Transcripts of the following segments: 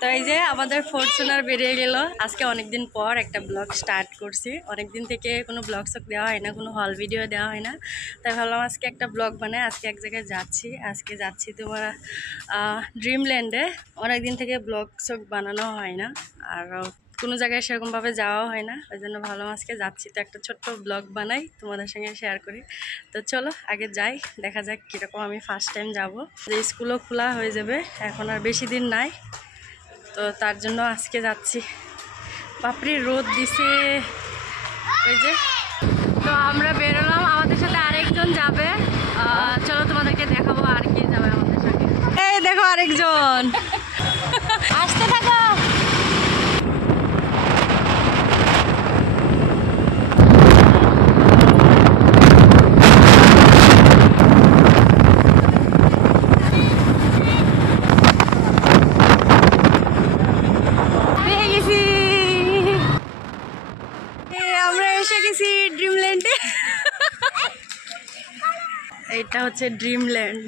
তো এই যে আমাদের ফরচুনার বেরিয়ে গেল। আজকে অনেকদিন পর একটা ব্লগ স্টার্ট করছি। অনেকদিন থেকে কোনো ব্লগ সক দেওয়া হয় না, কোনো হল ভিডিও দেওয়া হয় না। তাই ভাবলাম আজকে একটা ব্লগ বানাই। আজকে এক জায়গায় যাচ্ছি। আজকে যাচ্ছি তোমার ড্রিমল্যান্ডে। অনেকদিন থেকে ব্লগ সক বানানো হয় না, আর কোনো জায়গায় সেরকমভাবে যাওয়া হয় না। ওই জন্য ভাবলাম আজকে যাচ্ছি, তো একটা ছোট্ট ব্লগ বানাই, তোমাদের সঙ্গে শেয়ার করি। তো চলো আগে যাই, দেখা যাক কীরকম। আমি ফার্স্ট টাইম যাবো, যে স্কুলও খোলা হয়ে যাবে, এখন আর বেশি দিন নাই, তো তার জন্য আজকে যাচ্ছি। বাপরে রোদ দিছে ওই যে। তো আমরা বেরোলাম, আমাদের সাথে আরেকজন যাবে। চলো তোমাদেরকে দেখাবো আর কে যাবে আমাদের সাথে। এই দেখো আরেকজন আসতে থাকো। ড্রিমল্যান্ডে এইটা হচ্ছে ড্রিমল্যান্ড।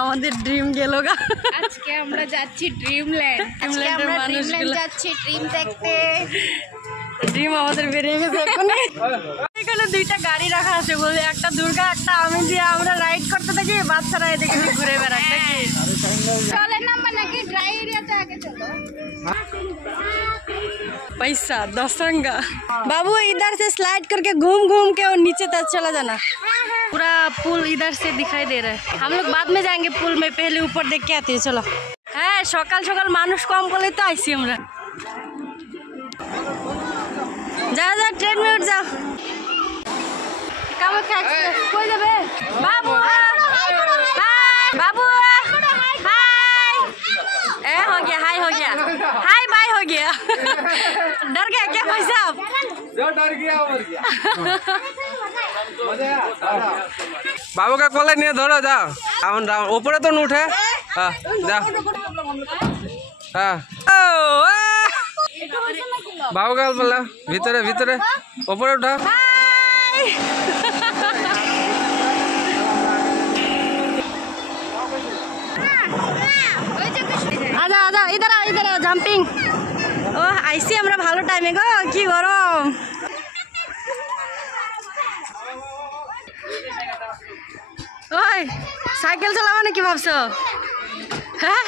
আমাদের ড্রিম গেল গা। আজকে আমরা যাচ্ছি ড্রিমল্যান্ড। ড্রিমল্যান্ডের মানুষগুলো যাচ্ছি ড্রিম দেখতে। ড্রিম আমাদের বেরিয়ে গেছে এখন। এখানে দুইটা গাড়ি রাখা আছে, বলে একটা দুর্গা একটা আমি দিয়ে আমরা রাইড করতে থাকি, বাচ্চারা এদিকে ঘুরে বেড়ায় নাকি। চলে নাম্বার নাকি ড্রাই এরিয়াতে আগে চলো। पैसा दसंगा बाबू इधर से स्लाइड करके घूम घूम के और नीचे तक चला जाना। पूरा पुल इधर से दिखाई दे रहा है। हम लोग बाद में जाएंगे पुल में, पहले ऊपर देख के आते हैं। चलो হ্যাঁ, সকাল সকাল মানুষ কম করলে তো আইসি আমরা। যাও যাও, ট্রেন में उठ जाओ। কামে খাচ্ছে কই যাবে বাবু? हाय बाबू, हाय। ए हो गया, हाय हो गया, हाय बाय हो गया। डर गया क्या भाई साहब? जो डर गया और गया। बाबू का कोले नहीं धरो, जाओ राउंड राउंड ऊपर तो न उठे। हाँ जाओ। हाँ बाबू का बोला भीतरे भीतरे ऊपर उठा। আজা আজা, ইধার আও ইধার আও, জাম্পিং। ও আইসি আমরা ভালো টাইমে গো, কি গরম। ওই সাইকেল চালাবো নাকি ভাবছো? হ্যাঁ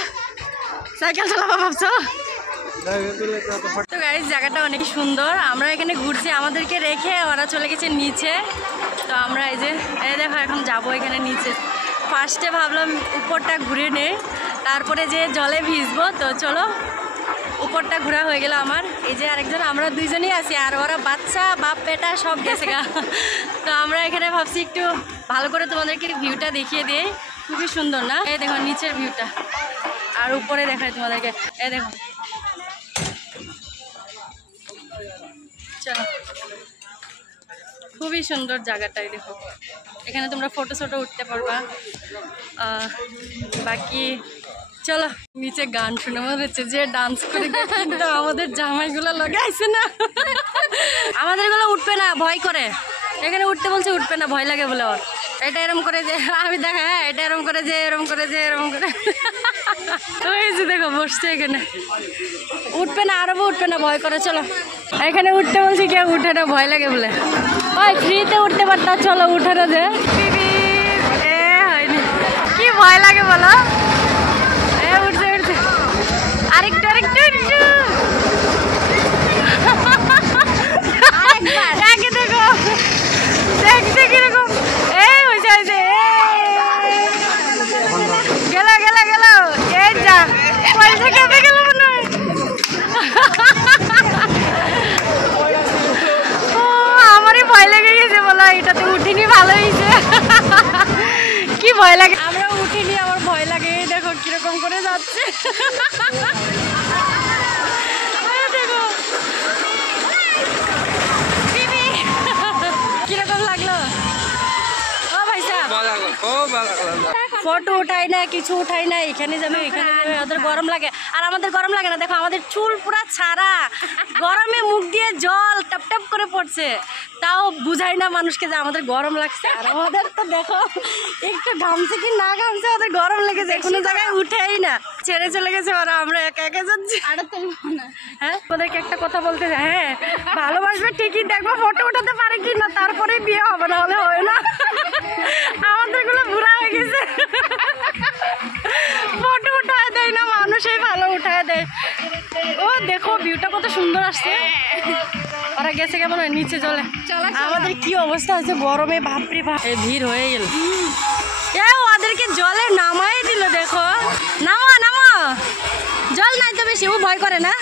সাইকেল চালাবো ভাবছো? তো গাইস জায়গাটা অনেক সুন্দর। আমরা এখানে ঘুরছি, আমাদেরকে রেখে ওরা চলে গেছে নিচে। তো আমরা এই যে এই দেখো এখন যাবো এখানে নিচে। ফার্স্টে ভাবলাম উপরটা ঘুরে নে, তারপরে যে জলে ভিজবো। তো চলো উপরটা ঘোরা হয়ে গেল আমার। এই যে আরেকজন, আমরা দুইজনই আছি, আর ওরা বাচ্চা বাপ বেটা সব গেছে গা। তো আমরা এখানে ভাবছি একটু ভালো করে তোমাদেরকে ভিউটা দেখিয়ে দিই। খুবই সুন্দর না? এই দেখো নিচের ভিউটা, আর উপরে দেখাই তোমাদেরকে। এই দেখো, চলো খুবই সুন্দর জায়গাটাই দেখো। এখানে তোমরা ফটো শটো উঠতে পারবা। বাকি চলো নিচে গান শুনে মনে হচ্ছে যে ডান্স করে, কিন্তু আমাদের জামাইগুলো লাগাইছে না। আমাদেরগুলো উঠবে না, ভয় করে। এখানে উঠতে বলছে, উঠবে না, ভয় লাগে বলে। ওর এটা এরম করে যে আমি দেখা, হ্যাঁ এটা এরম করে যে এরম করে যে এরম করে। ওই যে দেখো বসছে এখানে, উঠবে না, আরো উঠবে না, ভয় করে। চলো এখানে উঠতে বলছি, কেউ উঠে না, ভয় লাগে বলে। ওই ফ্রিতে উঠতে পারতাম, চলো উঠে না যে। এ হয়নি, কি ভয় লাগে বলো। এ উঠছে উঠছে, আরেকটু আরেকটু একটু। আগে দেখো দেখতে কিরকম। এই হয়েছে হয়েছে, গেল গেল গেল। এই যা পয়সা কেঁপে গেল মনে হয়। আমারই ভয় লেগে গেছে বলো, এটাতে উঠিনি, ভালো হয়েছে। কি ভয় লাগে, আমরা উঠিনি, আমার ভয় লাগে। এই দেখো কিরকম করে যাচ্ছে। দেখো কিরকম লাগলো? ও ভাই সাহেব ফটো উঠাই না, কিছু উঠাই না। এখানে যাবে এখানে যাবে, ওদের গরম লাগে, আর আমাদের গরম লাগে না। দেখো আমাদের চুল পুরা ছাড়া, গরমে মুখ দিয়ে জল টপ টপ করে পড়ছে, তাও বুঝাই না মানুষকে যে আমাদের গরম লাগছে। আর আমাদের তো দেখো একটু ঘামছে কি না ঘামছে, ওদের গরম লেগেছে, কোনো জায়গায় উঠেই না। ছেড়ে চলে গেছে ওরা, আমরা একা একা যাচ্ছি। হ্যাঁ ওদেরকে একটা কথা বলতে চাই, হ্যাঁ ভালোবাসবে ঠিকই, দেখবো ফটো উঠাতে পারে কি না, তারপরে বিয়ে হবে, না হলে হয় না। আমাদের গুলো বুড়া হয়ে গেছে, ফটো উঠায় দেয় না, মানুষই ভালো উঠায় দেয়। ও দেখো ভিউটা কত সুন্দর আসছে। ওরা গেছে কেমন হয় নিচে চলে, আমাদের কি অবস্থা হয়েছে গরমে, বাপরে বাপ ভিড় হয়ে গেল। ওদেরকে জলে নামাই দিল, দেখো নামো নামো, জল নাই তো বেশি, ও ভয় করে না,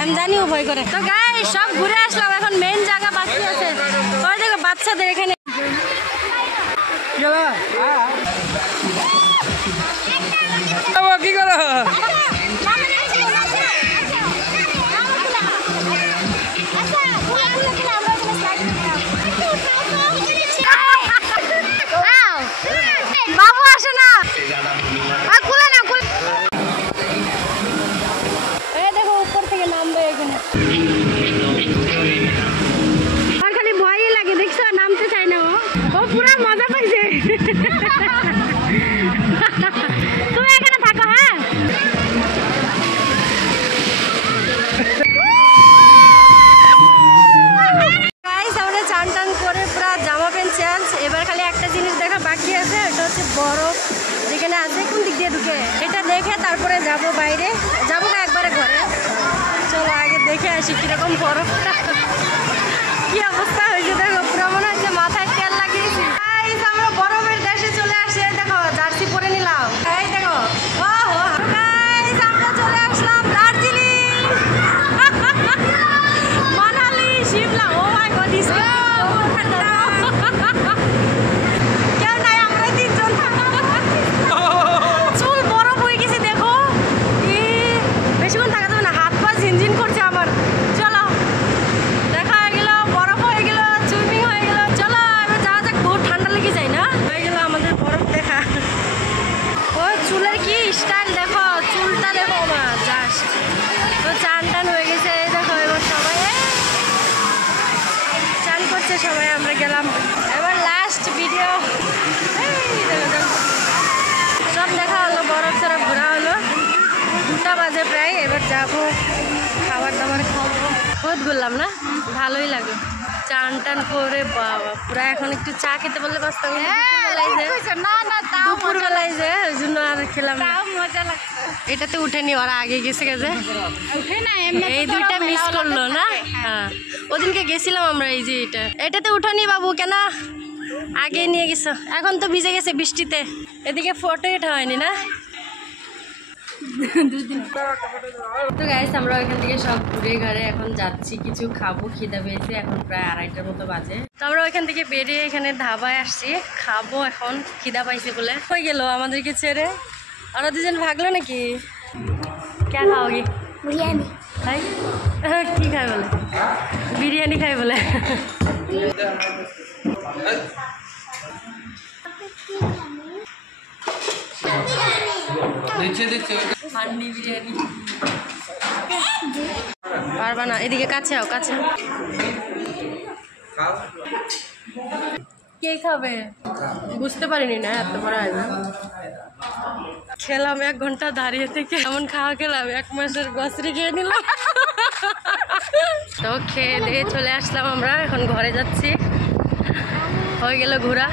আমি জানি ও ভয় করে। তো গাইস সব ঘুরে আসলাম, এখন মেন জায়গা বাকি আছে। ওই দেখো বাচ্চাদের এখানে কি করো? বাবু আসে না, খুলে না, এই দেখো উপর থেকে নামবে এখানে, আর খালি ভয়ই লাগে, দেখছো নামতে চাই না, ও পুরো মজা পাইছে। তুমি এখানে থাকো, হ্যাঁ আমরা চান টান করে পুরো জামা প্যান্ট চেঞ্জ, এবার খালি একটা জিনিস দেখা বাকি আছে, এটা হচ্ছে বরফ যেখানে আছে, কোন দিক দিয়ে ঢুকে এটা দেখে তারপরে যাব বাইরে, যাবো না একবারে ঘরে। চলো আগে দেখে আসি কিরকম বরফটা, কি অবস্থা হয়েছে দেখো, পুরো মনে হচ্ছে মাথায় তেল লাগিয়েছি। আমরা বরফের দেশে চলে আসি, দেখো জার্সি পরে নিলাম, এই দেখো আমরা চলে আসলাম দার্জিলিং, মানালি, শিমলা। ও মাই গড, কেউ নাই, আমরা তিনজন। চুল বরফ হয়ে গেছে দেখো, বেশিক্ষণ থাকা যাবে না, হাত পা ঝিনঝিন করছে আমার। চলো দেখা হয়ে গেল, বরফ হয়ে গেল, সুইমিং হয়ে গেল, চলো এবার যাওয়া যাক, বহুত ঠান্ডা লেগে যায় না, হয়ে গেল আমাদের বরফ দেখা। ও চুলের কি স্টাইল দেখো, চুলটা দেখো আমার জাস্ট। তো চান টান হয়ে গেছে, এই দেখো এবার সবাই চান করছে, সবাই আমরা গেলাম। এবার লাস্ট ভিডিও, সব দেখা হলো, বরফ টরফ ঘোরা হলো, 2টা বাজে প্রায়, এবার যাবো খাবার দাবার খাবো। বহুত ঘুরলাম না, ভালোই লাগলো, চান টান করে বাবা পুরা। এখন একটু চা খেতে বললে বাঁচতাম, দুপুরবেলায় যে ওই জন্য আর খেলাম না, মজা লাগছে। এটাতে উঠেনি, ওরা আগে গেছে গেছে, এই দুইটা মিস করলো না। হ্যাঁ ওদিনকে গেছিলাম আমরা, এই যে এটাতে উঠোনি বাবু, কেন আগে নিয়ে গেছো, এখন তো ভিজে গেছে বৃষ্টিতে। এদিকে ফটো এটা হয়নি না। তো গাইস আমরা ওইখান থেকে সব ঘুরে ঘাড়ে এখন যাচ্ছি, কিছু খাবো, খিদা পেয়েছে, এখন প্রায় 2:30টার মতো বাজে। তো আমরা ওইখান থেকে বেরিয়ে এখানে ধাবায় আসছি, খাবো এখন, খিদা পাইছে বলে। হয়ে গেল আমাদেরকে ছেড়ে, ওরা দুজন ভাগলো নাকি। কে খাওগি? বিরিয়ানি খাই। কি খাই বলে? বিরিয়ানি খাই বলে। বিরিয়ানি পারবা না, এদিকে কাছে আও, কাছে। কে খাবে বুঝতে পারিনি না, এত বড় আসবে। খেলাম 1 ঘন্টা দাঁড়িয়ে থেকে, এমন খাওয়া খেলাম, 1 মাসের গ্রসারি খেয়ে নিলাম। তো খেয়ে দিয়ে চলে আসলাম আমরা, এখন ঘরে যাচ্ছি, হয়ে গেল ঘোরা।